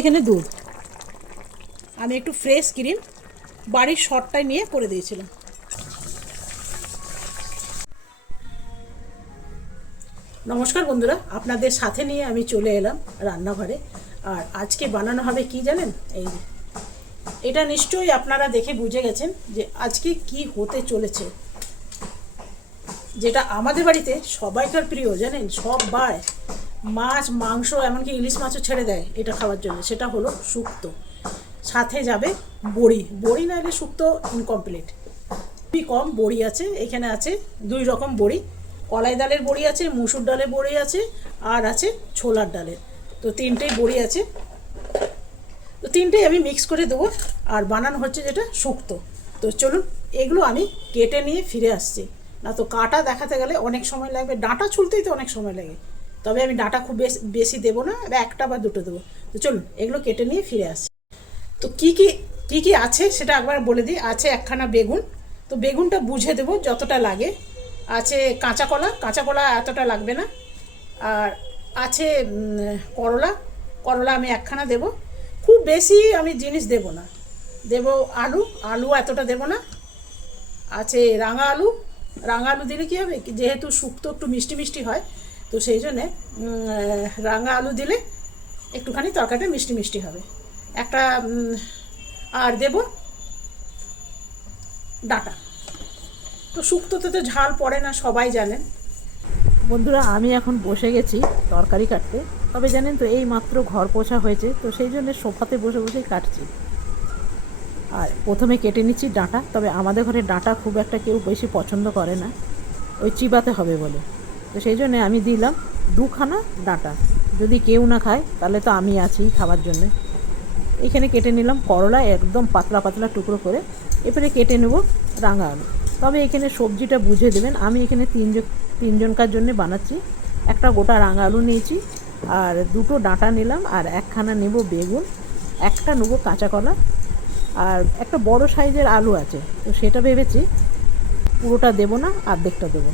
এখানে দুধ, আমি একটু ফ্রেশ ক্রিম বাড়ির শর্টটায় নিয়ে করে দিয়েছিলাম। নমস্কার বন্ধুরা, আপনাদের সাথে নিয়ে আমি চলে এলাম রান্নাঘরে। আর আজকে বানানো হবে কি জানেন? এই এটা নিশ্চয়ই আপনারা দেখে বুঝে গেছেন যে আজকে কি হতে চলেছে। যেটা আমাদের বাড়িতে সবাইকার প্রিয়, জানেন, সবাই মাছ মাংস এমনকি ইলিশ মাছও ছেড়ে দেয় এটা খাওয়ার জন্য। সেটা হলো শুক্তো, সাথে যাবে বড়ি। বড়ি না এলে শুক্তো ইনকমপ্লিট। খুবই কম বড়ি আছে এখানে, আছে 2 রকম বড়ি। কলাই ডালের বড়ি আছে, মুসুর ডালের বড়ি আছে, আর আছে ছোলার ডালের। তো 3টেই বড়ি আছে, তো 3টেই আমি মিক্স করে দেবো। আর বানানো হচ্ছে যেটা শুক্তো। তো চলুন এগুলো আমি কেটে নিয়ে ফিরে আসছি। না তো কাটা দেখাতে গেলে অনেক সময় লাগবে, ডাঁটা ছুলতেই তো অনেক সময় লাগে। তবে আমি ডাঁটা খুব বেশি দেবো না, 1টা বা 2টো দেবো। তো চলুন এগুলো কেটে নিয়ে ফিরে আসছি। তো কী কী আছে সেটা একবার বলে দিই। আছে 1খানা বেগুন, তো বেগুনটা বুঝে দেবো যতটা লাগে। আছে কাঁচা কলা, কাঁচা কলা এতটা লাগবে না। আর আছে করলা, করলা আমি 1খানা দেবো। খুব বেশি আমি জিনিস দেব না। দেব আলু, আলু এতটা দেব না। আছে রাঙা আলু, রাঙা আলু দিলে কী হবে, যেহেতু শুক্তো একটু মিষ্টি মিষ্টি হয়, তো সেই জন্যে রাঙা আলু দিলে একটুখানি তরকারিটা মিষ্টি মিষ্টি হবে। একটা আর দেব ডাঁটা। তো শুক্তোতে তো ঝাল পড়ে না, সবাই জানেন। বন্ধুরা, আমি এখন বসে গেছি তরকারি কাটতে। তবে জানেন তো, এই মাত্র ঘর পোছা হয়েছে, তো সেই জন্য সোফাতে বসে বসেই কাটছি। আর প্রথমে কেটে নিচ্ছি ডাঁটা। তবে আমাদের ঘরে ডাঁটা খুব একটা কেউ বেশি পছন্দ করে না, ওই চিবাতে হবে বলে। তো সেই জন্যে আমি দিলাম 2খানা ডাঁটা। যদি কেউ না খায় তাহলে তো আমি আছি খাবার জন্যে। এখানে কেটে নিলাম করলা, একদম পাতলা পাতলা টুকরো করে। এরপরে কেটে নেব রাঙা আলু। তবে এখানে সবজিটা বুঝে দেবেন, আমি এখানে তিনজনকার জন্য বানাচ্ছি। একটা গোটা রাঙা আলু নিয়েছি, আর 2টো ডাঁটা নিলাম, আর 1খানা নেব বেগুন, 1টা নেব কাঁচা কলা, আর একটা বড় সাইজের আলু আছে। তো সেটা ভেবেছি পুরোটা দেব না, অর্ধেকটা দেবো।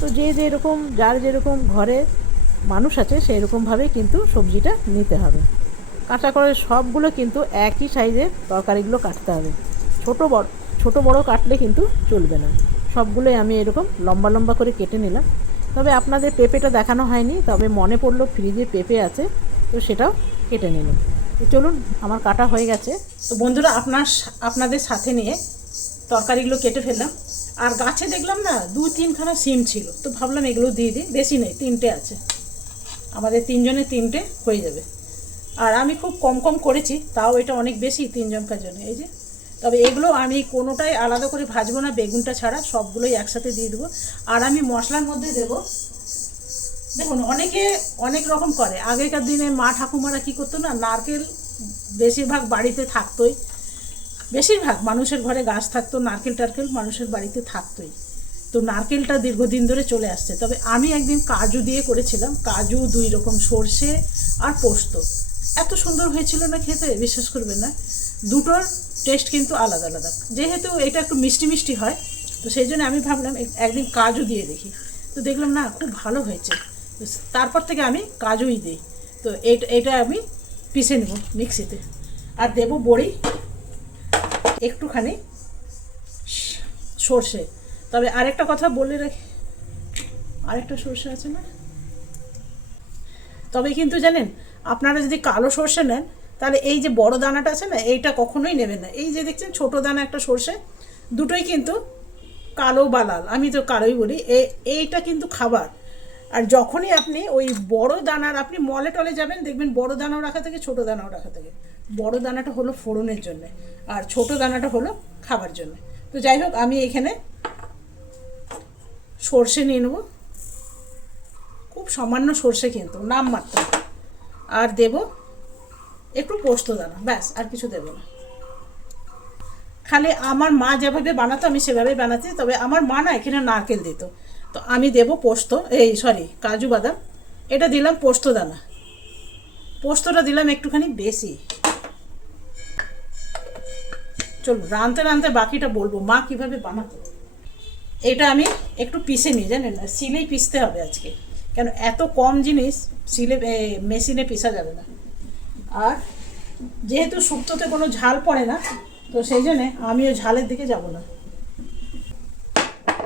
তো যেরকম যার যেরকম ঘরে মানুষ আছে সেই রকমভাবেই কিন্তু সবজিটা নিতে হবে। কাঁচা করে সবগুলো কিন্তু একই সাইজের তরকারিগুলো কাটতে হবে। ছোট বড় কাটলে কিন্তু চলবে না। সবগুলোই আমি এরকম লম্বা লম্বা করে কেটে নিলাম। তবে আপনাদের পেঁপেটা দেখানো হয়নি, তবে মনে পড়লো ফ্রিজে পেঁপে আছে, তো সেটাও কেটে নিলাম। তো চলুন, আমার কাটা হয়ে গেছে। তো বন্ধুরা, আপনাদের সাথে নিয়ে তরকারিগুলো কেটে ফেললাম। আর গাছে দেখলাম না 2-3খানা সিম ছিল, তো ভাবলাম এগুলো দিয়ে দিই। বেশি নেই, 3টে আছে, আমাদের 3জনের 3টে হয়ে যাবে। আর আমি খুব কম কম করেছি, তাও এটা অনেক বেশি 3জনকার জন্য। এই যে, তবে এগুলো আমি কোনোটাই আলাদা করে ভাজবো না, বেগুনটা ছাড়া সবগুলোই একসাথে দিয়ে দেবো। আর আমি মশলার মধ্যে দেব, দেখুন অনেকে অনেক রকম করে। আগেকার দিনে মা ঠাকুমারা কী করতো না, নারকেল বেশিরভাগ বাড়িতে থাকতোই। বেশিরভাগ মানুষের ঘরে গাছ থাকতো, নারকেল টারকেল মানুষের বাড়িতে থাকতোই। তো নারকেলটা দীর্ঘদিন ধরে চলে আসছে। তবে আমি একদিন কাজু দিয়ে করেছিলাম, কাজু 2 রকম, সর্ষে আর পোস্ত। এত সুন্দর হয়েছিল না খেতে, বিশ্বাস করবেন না। দুটোর টেস্ট কিন্তু আলাদা আলাদা। যেহেতু এটা একটু মিষ্টি মিষ্টি হয়, তো সেই জন্য আমি ভাবলাম একদিন কাজু দিয়ে দেখি। তো দেখলাম না, খুব ভালো হয়েছে। তারপর থেকে আমি কাজুই দিই। তো এটা আমি পিষে নেব মিক্সিতে। আর দেব বড়ি, একটুখানি সর্ষে। তবে আরেকটা কথা বলে রাখি, আরেকটা সর্ষে আছে না। তবে কিন্তু জানেন, আপনারা যদি কালো সর্ষে নেন, তাহলে এই যে বড় দানাটা আছে না, এইটা কখনোই নেবেন না। এই যে দেখছেন ছোট দানা একটা সর্ষে, দুটোই কিন্তু কালো বা লাল, আমি তো কালোই বলি। এইটা কিন্তু খাবার। আর যখনই আপনি ওই বড় দানার, আপনি মলে টলে যাবেন, দেখবেন বড় দানাও রাখা থাকে, ছোট দানাও রাখা থাকে। বড় দানাটা হলো ফোড়নের জন্য, আর ছোট দানাটা হলো খাবার জন্য। তো যাই হোক, আমি এখানে সর্ষে নিয়ে নেব, খুব সামান্য সর্ষে কিন্তু, নামমাত্র। আর দেব একটু পোস্ত দানা, ব্যাস, আর কিছু দেব না। খালি আমার মা যেভাবে বানাতো আমি সেভাবেই বানাচ্ছি। তবে আমার মা না এখানে নারকেল দিত। তো আমি দেব পোস্ত, কাজু বাদাম। এটা দিলাম পোস্ত দানা, পোস্তটা দিলাম একটুখানি বেশি। চলো রাঁধতে রাঁধতে বাকিটা বলবো মা কীভাবে বানাতো। এটা আমি একটু পিষে নিই, জানেন না, শিলেই পিষতে হবে আজকে। কেন, এত কম জিনিস মেশিনে পিষা যাবে না। আর যেহেতু শুক্তোতে কোনো ঝাল পড়ে না, তো সেই জন্যে আমিও ঝালের দিকে যাব না।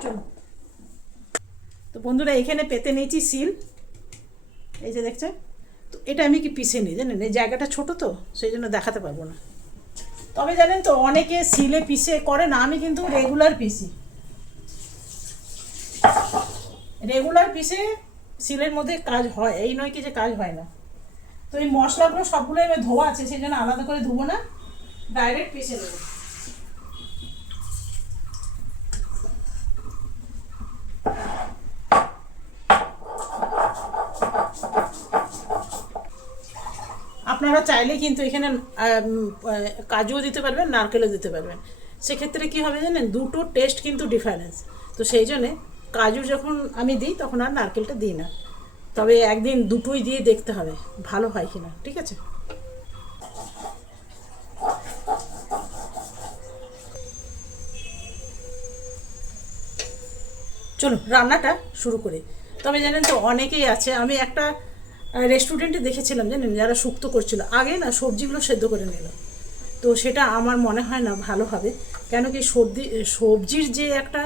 চলো, তো বন্ধুরা এখানে পেতে নিয়েছি শিল, এই যে দেখছেন। তো এটা আমি কি পিষে নিই জানেন, এই জায়গাটা ছোট তো সেই জন্য দেখাতে পারবো না। তবে জানেন তো অনেকে শিলে পিষে করে না, আমি কিন্তু রেগুলার পিষি। রেগুলার পিষে শিলের মধ্যে কাজ হয়, এই নয় কি যে কাজ হয় না। তো এই মশলাগুলো সবগুলো এবার ধোয়া আছে, সেই জন্য আলাদা করে ধুবো না, ডাইরেক্ট পিষে নেবো। আপনারা চাইলে কিন্তু এখানে কাজুও দিতে পারবেন, নারকেলও দিতে পারবেন। সেক্ষেত্রে কী হবে জানেন, দুটো টেস্ট কিন্তু ডিফারেন্স। তো সেই জন্যে কাজু যখন আমি দিই তখন আর নারকেলটা দিই না। তবে একদিন দুটোই দিয়ে দেখতে হবে ভালো হয় কিনা, ঠিক আছে। চলো রান্নাটা শুরু করি। তবে জানেন তো অনেকেই আছে, আমি একটা রেস্টুরেন্টে দেখেছিলাম জানেন, যারা শুক্তো করছিল আগে না সবজিগুলো সেদ্ধ করে নিল। তো সেটা আমার মনে হয় না ভালো হবে। কেন কি সবজির যে একটা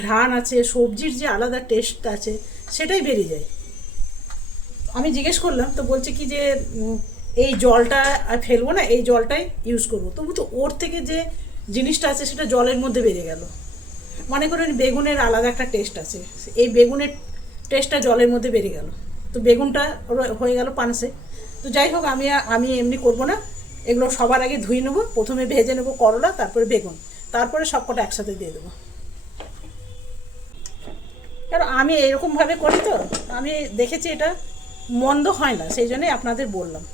ঘ্রাণ আছে, সবজির যে আলাদা টেস্ট আছে, সেটাই বেরিয়ে যায়। আমি জিজ্ঞেস করলাম, তো বলছে কি যে এই জলটা ফেলবো না, এই জলটাই ইউজ করবো। তবু তো ওর থেকে যে জিনিসটা আছে সেটা জলের মধ্যে বেরিয়ে গেল। মনে করেন বেগুনের আলাদা একটা টেস্ট আছে, এই বেগুনের টেস্টটা জলের মধ্যে বেরিয়ে গেল, তো বেগুনটা হয়ে গেল পানসে। তো যাই হোক, আমি এমনি করব না, এগুলো সবার আগে ধুয়ে নেবো, প্রথমে ভেজে নেবো করলা, তারপরে বেগুন, তারপরে সব কটা একসাথে দিয়ে দেবো। কারণ আমি এরকমভাবে করি, তো আমি দেখেছি এটা মন্দ হয় না, সেই জন্যই আপনাদের বললাম।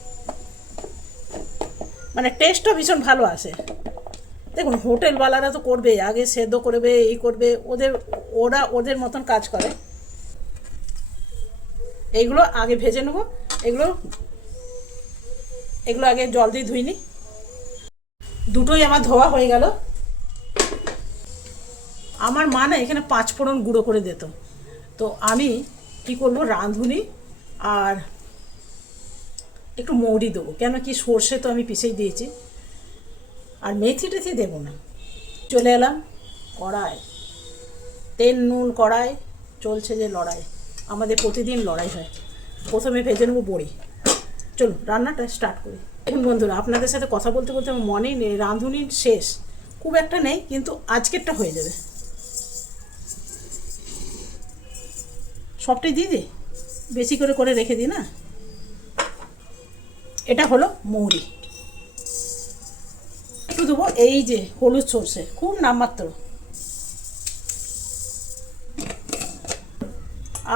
মানে টেস্টও ভীষণ ভালো আসে। দেখুন হোটেলওয়ালারা তো করবে, আগে সেদ্ধ করবে, এই করবে, ওরা ওদের মতন কাজ করে। এইগুলো আগে ভেজে নেবো, এগুলো আগে জল দিয়ে ধুইনি। দুটোই আমার ধোয়া হয়ে গেল। আমার মা না এখানে 5 ফোড়ন গুঁড়ো করে দিত, তো আমি কি করবো, রাঁধুনি আর একটু মৌরি দেবো। কেন কি সর্ষে তো আমি পিষেই দিয়েছি, আর মেথি টেথি দেবো না। চলে এলাম কড়াই, তেল নুন কড়াই, চলছে যে লড়াই, আমাদের প্রতিদিন লড়াই হয়। প্রথমে ভেজে নেবো বড়ি। চলুন রান্নাটা স্টার্ট করি। দেখুন বন্ধুরা, আপনাদের সাথে কথা বলতে বলতে আমার মনেই নেই, রাঁধুনির শেষ খুব একটা নেই, কিন্তু আজকেরটা হয়ে যাবে। সবটাই দিয়ে দিই, বেশি করে করে রেখে দিই না। এটা হলো মৌরি, একটু দেবো এই যে হলুদ সর্ষে, খুব নামমাত্র।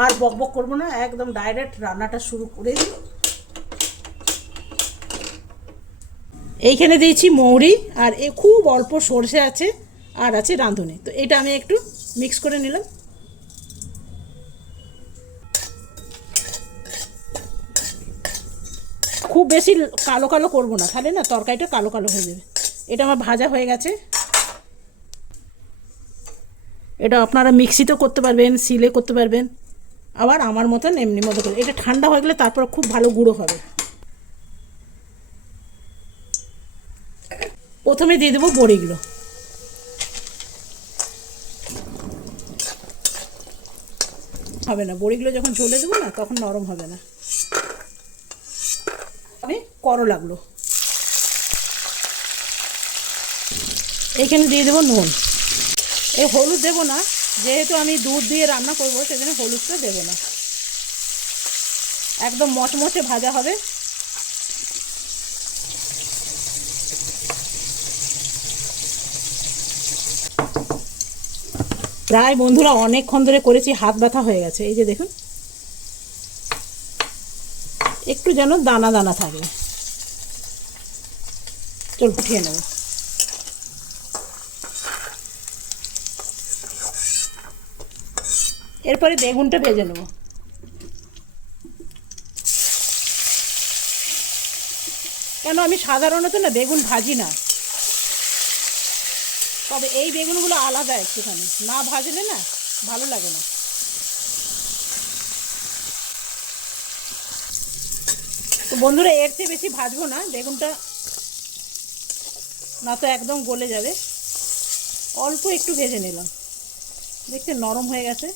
আর বক বক করবো না, একদম ডাইরেক্ট রান্নাটা শুরু করে দিই। এইখানে দিয়েছি মৌরি, আর এ খুব অল্প সর্ষে আছে, আর আছে রাঁধুনি। তো এটা আমি একটু মিক্স করে নিলাম। খুব বেশি কালো কালো করবো না, তাহলে না তরকারিটা কালো কালো হয়ে যাবে। এটা আমার ভাজা হয়ে গেছে। এটা আপনারা মিক্সিতেও করতে পারবেন, শিলে করতে পারবেন, আবার আমার মতন এমনি মতো করে। এটা ঠান্ডা হয়ে গেলে তারপর খুব ভালো গুঁড়ো হবে। প্রথমে দিয়ে দেবো বড়িগুলো। হবে না, বড়িগুলো যখন ঝোলে দেবো না তখন নরম হবে না। আমি করলাগুলো এইখানে দিয়ে দেবো নুন। এই হলুদ দেবো না, যেহেতু আমি দুধ দিয়ে রান্না করবো সেজন্য হলুদটা দেবো না। একদম মচমচে ভাজা হবে। প্রায় বন্ধুরা অনেকক্ষণ ধরে করেছি, হাত ব্যথা হয়ে গেছে। এই যে দেখুন, একটু যেন দানা দানা থাকে। চল উঠিয়ে নেব। এরপরে বেগুনটা ভেজে নেব। কেন আমি সাধারণত না বেগুন ভাজি না, তবে এই বেগুনগুলো আলাদা একটুখানি, না ভাজলে না ভালো লাগে না। তো বন্ধুরা এর চেয়ে বেশি ভাজবো না, বেগুনটা না তো একদম গলে যাবে। অল্প একটু ভেজে নিলাম, দেখতে নরম হয়ে গেছে।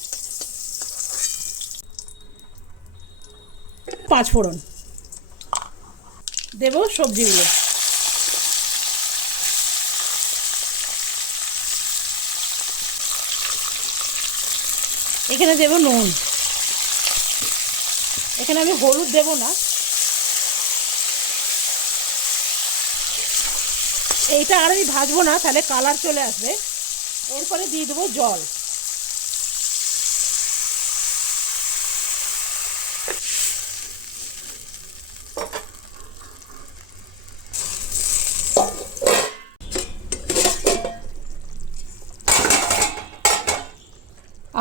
5 ফোড়ন দেবো সবজিগুলো। এখানে দেবো নুন, এখানে আমি হলুদ দেবো না। এইটা আর আমি ভাজবো না, তাহলে কালার চলে আসবে। এরপরে দিয়ে দেবো জল।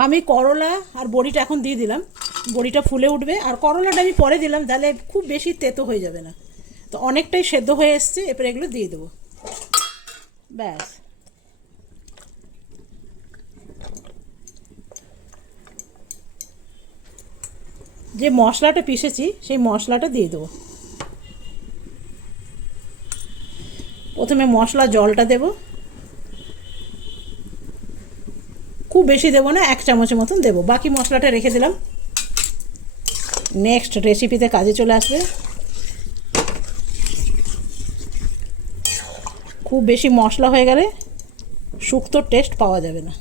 আমি করলা আর বড়িটা এখন দিয়ে দিলাম, বড়িটা ফুলে উঠবে, আর করলাটা আমি পরে দিলাম, তাহলে খুব বেশি তেতো হয়ে যাবে না। তো অনেকটাই সেদ্ধ হয়ে এসছে, এরপরে এগুলো দিয়ে দেবো, ব্যাস। যে মশলাটা পিষেছি সেই মশলাটা দিয়ে দেবো। প্রথমে মশলা জলটা দেব, খুব বেশি দেবো না, 1 চামচের মতন দেবো। বাকি মশলাটা রেখে দিলাম, নেক্সট রেসিপিতে কাজে চলে আসবে। খুব বেশি মশলা হয়ে গেলে শুক্তোর টেস্ট পাওয়া যাবে না।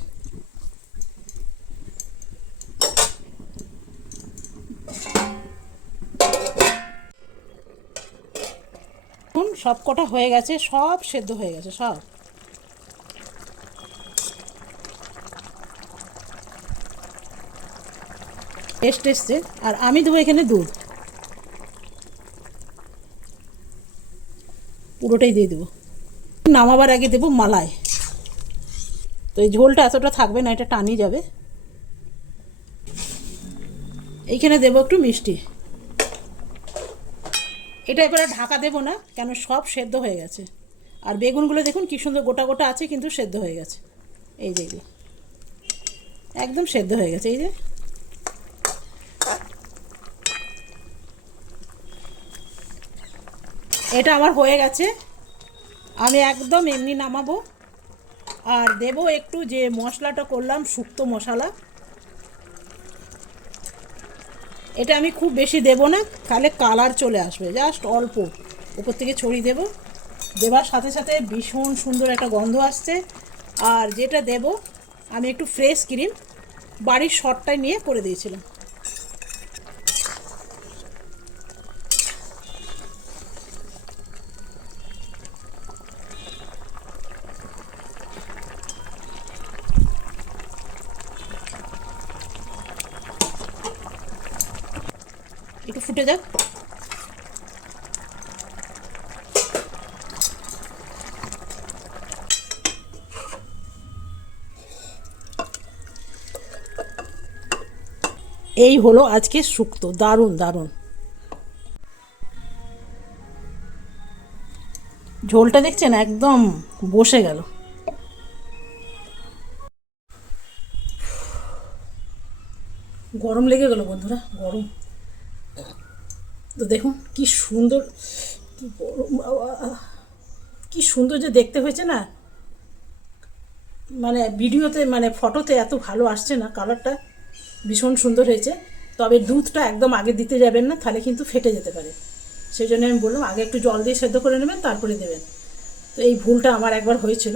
এখন সব কটা হয়ে গেছে, সব সেদ্ধ হয়ে গেছে, সব। টেস্ট এসছে। আর আমি দেবো এখানে দুধ, পুরোটাই দিয়ে দেবো। নামাবার আগে দেবো মালাই। তো এই ঝোলটা এতটা থাকবে না, এটা টানি যাবে। এইখানে দেবো একটু মিষ্টি। এটা এবারে ঢাকা দেবো না, কেন সব সেদ্ধ হয়ে গেছে। আর বেগুনগুলো দেখুন কি সুন্দর গোটা গোটা আছে, কিন্তু সেদ্ধ হয়ে গেছে। এই যে একদম সেদ্ধ হয়ে গেছে, এই যে। এটা আমার হয়ে গেছে, আমি একদম এমনি নামাবো। আর দেবো একটু যে মশলাটা করলাম, শুক্তো মশলা। এটা আমি খুব বেশি দেবো না, তাহলে কালার চলে আসবে, জাস্ট অল্প উপর থেকে ছড়িয়ে দেবো। দেবার সাথে সাথে ভীষণ সুন্দর একটা গন্ধ আসছে। আর যেটা দেব, আমি একটু ফ্রেশ ক্রিম বাড়ির শটটায় নিয়ে করে দিয়েছিলাম। একটু ফুটে যাক। এই হলো আজকে শুক্তো, দারুণ দারুণ। ঝোলটা দেখছেন একদম বসে গেল। গরম লেগে গেল বন্ধুরা, গরম। তো দেখুন কি সুন্দর, কি গরম বাবা, কি সুন্দর যে দেখতে হয়েছে না। মানে ভিডিওতে, মানে ফটোতে এত ভালো আসছে না, কালারটা ভীষণ সুন্দর হয়েছে। তবে দুধটা একদম আগে দিতে যাবেন না, তাহলে কিন্তু ফেটে যেতে পারে। সেই জন্য আমি বললাম আগে একটু জল দিয়ে সেদ্ধ করে নেবেন, তারপরে দেবেন। তো এই ভুলটা আমার একবার হয়েছিল।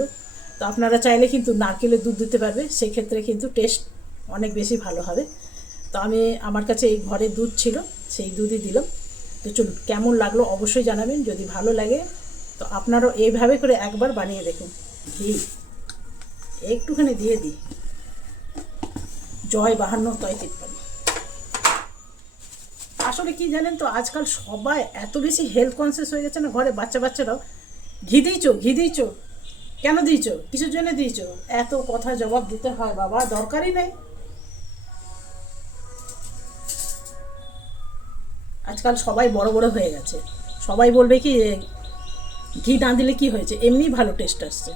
তো আপনারা চাইলে কিন্তু নারকেলের দুধ দিতে পারবে, সেই ক্ষেত্রে কিন্তু টেস্ট অনেক বেশি ভালো হবে। তো আমি, আমার কাছে এই ঘরের দুধ ছিল, সেই দুধই দিলাম। তো চলুন, কেমন লাগলো অবশ্যই জানাবেন। যদি ভালো লাগে তো আপনারাও এইভাবে করে একবার বানিয়ে দেখুন। ঘি একটুখানি দিয়ে দিই, জয় 52 তয় 53। আসলে কি জানেন তো, আজকাল সবাই এত বেশি হেলথ কনসিয়াস হয়ে গেছে না, ঘরে বাচ্চারাও ঘি দিইছো, কেন দিইছো, কিসের জন্য দিইছো, এত কথা জবাব দিতে হয় বাবা, দরকারই নেই। আজকাল সবাই বড় বড় হয়ে গেছে, সবাই বলবে কি ঘি না দিলে কি হয়েছে, এমনি ভালো টেস্ট আসছে।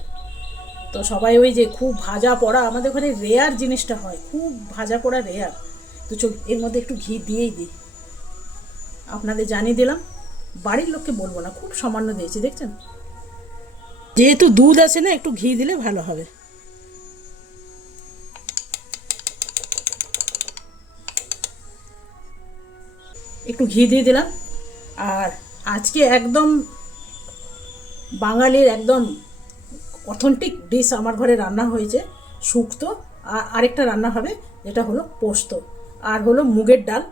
তো সবাই ওই যে খুব ভাজা পোড়া, আমাদের ঘরে রেয়ার জিনিসটা হয়, খুব ভাজা পোড়া রেয়ার। তো চল এর মধ্যে একটু ঘি দিয়েই দিই, আপনাদের জানিয়ে দিলাম। বাড়ির লোককে বলবো না, খুব সামান্য দিয়েছি, দেখছেন। যেহেতু দুধ আছে না, একটু ঘি দিলে ভালো হবে। একটু ঘি দিয়ে দিলাম। আর আজকে একদম বাঙালির একদম অথেন্টিক ডিশ আমার ঘরে রান্না হয়েছে, শুক্তো। আর আরেকটা রান্না হবে, যেটা হলো পোস্ত, আর হলো মুগের ডাল।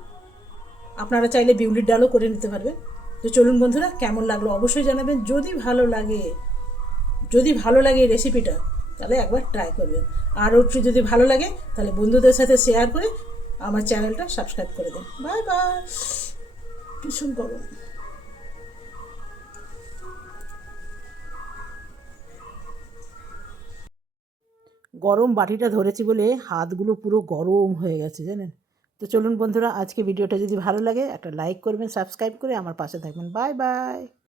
আপনারা চাইলে বিউলির ডালও করে নিতে পারবেন। তো চলুন বন্ধুরা, কেমন লাগলো অবশ্যই জানাবেন। যদি ভালো লাগে এই রেসিপিটা, তাহলে একবার ট্রাই করবেন। আর একটু যদি ভালো লাগে, তাহলে বন্ধুদের সাথে শেয়ার করে আমার চ্যানেলটা সাবস্ক্রাইব করে দিন। Bye bye. ভীষণ গরম। গরম বাটিটা ধরেছি বলে হাতগুলো পুরো গরম হয়ে গেছে, জানেন। তো চলুন বন্ধুরা, আজকে ভিডিওটা যদি ভালো লাগে একটা লাইক করবেন, সাবস্ক্রাইব করে আমার পাশে থাকবেন। Bye bye.